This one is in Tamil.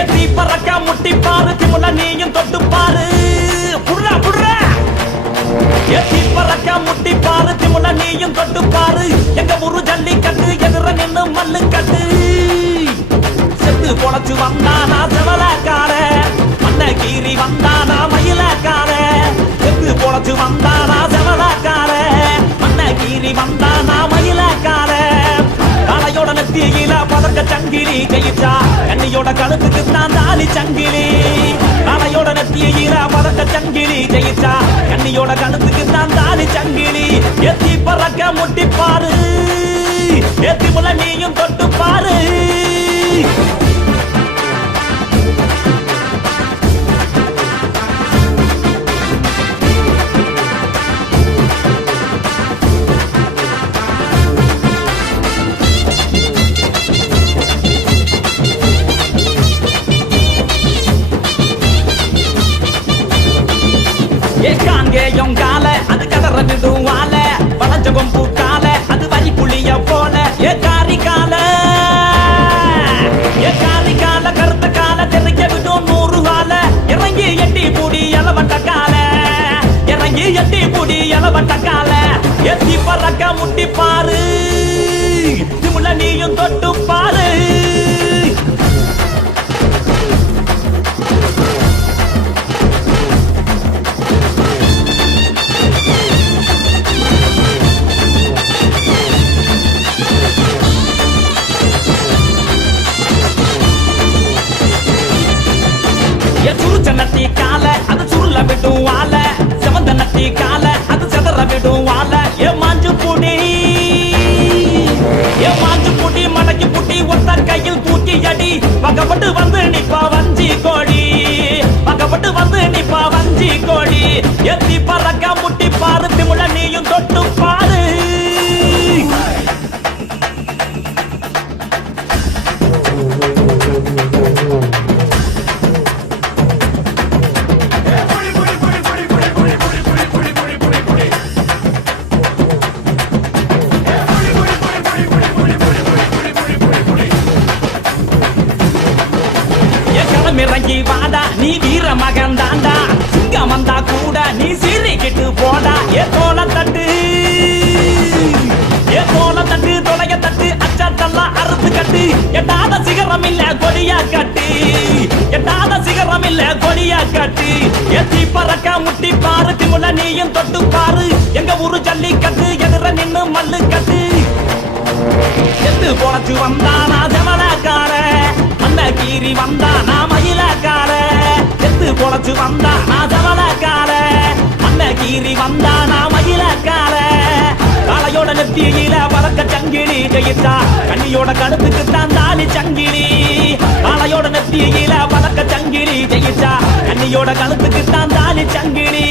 எத்தி பறக்க முட்டி பாரு திமுல நீயும் தொட்டு பாரு புடுறா புடுறா எத்தி பறக்க முட்டி பாரு திமுல நீயும் தொட்டு பாரு எங்க ஊரு ஜல்லிக்கட்டு எதிர நின்னு மல்லு கட்டு செத்து பொழைச்சு வந்தானா செவலக்கார மண்ண கீறி வந்தானா மயிலக்கார செத்து பொழைச்சு வந்தானா செவலக்கார மண்ண கீறி வந்தானா மயிலக்கார காளையோட நெத்தியில பதக்க சங்கிலி கையிட்டா கண்ணியோட கழுத்துக்கு தான் தாலி சங்கிலி காளையோட நெத்தியில பதக்க சங்கிலி கையிட்டா கண்ணியோட கழுத்துக்கு தான் தாலி சங்கிலி எத்தி பறக்க முட்டி பாரு எத்தி முல நீயும் தொட்டு பாரு காங்கேயம் கால அது கதற விடுவால வளஞ்சகம் பூக்கால அது வரி புளிய போல ஏ காரி கால கருத்த கால தெரிக்க விடும் 100 கால இறங்கி எட்டி பூடி எலவட்ட கால இறங்கி எட்டி பூடி எலவட்ட கால எத்தி பறக்க முட்டி பாரு திமுல நீயும் தொட்டு பாரு சுருச்சனத்தி கால அது சுருள விடும் வால செவந்த நத்தி கால அது செதற விடும் வால ஏ மாஞ்சு புடி மடக்கி புட்டி ஒத்த கையில் தூக்கி அடி பக்கப்பட்டு வந்து நிப்பா வஞ்சி கோடி பக்கப்பட்டு வந்து நிப்பா வஞ்சி கோடி எத்தி பறக்க முட்டி பாரு திமுல நீயும் தொட்டு பாரு இறங்கி வாடா நீ வீர மகன் தாண்டா சிங்கம் வந்தா கூட நீ சீறிக்கிட்டு போடா ஏ தோல தட்டு தொலைய தட்டு அச்சாத்தெல்லாம் அறுத்து கட்டு எட்டாத சிகரம் இல்ல கொடியா கட்டு எட்டாத சிகரம் இல்ல கொடியா கட்டு எத்தி பறக்க முட்டி பாரு திமுல நீயும் தொட்டு பாரு எங்க ஊரு ஜல்லிக்கட்டு எதிர நின்னு மல்லு கட்டு எத்து பொழைச்சு வந்தானா செவலக்கார மண்ண கீறி வந்தானா மயிலக்கார எத்து பொழைச்சு வந்தானா செவலக்கார மண்ண கீறி வந்தானா மயிலக்கார காளையோட நெத்தியில பறக்க சங்கிலி கையிட்டா கண்ணியோட கழுத்துக்கு தான் தாலி சங்கிலி காளையோட நெத்தியில பறக்க சங்கிலி கையிட்டா கண்ணியோட கழுத்துக்கு தான் தாலி சங்கிலி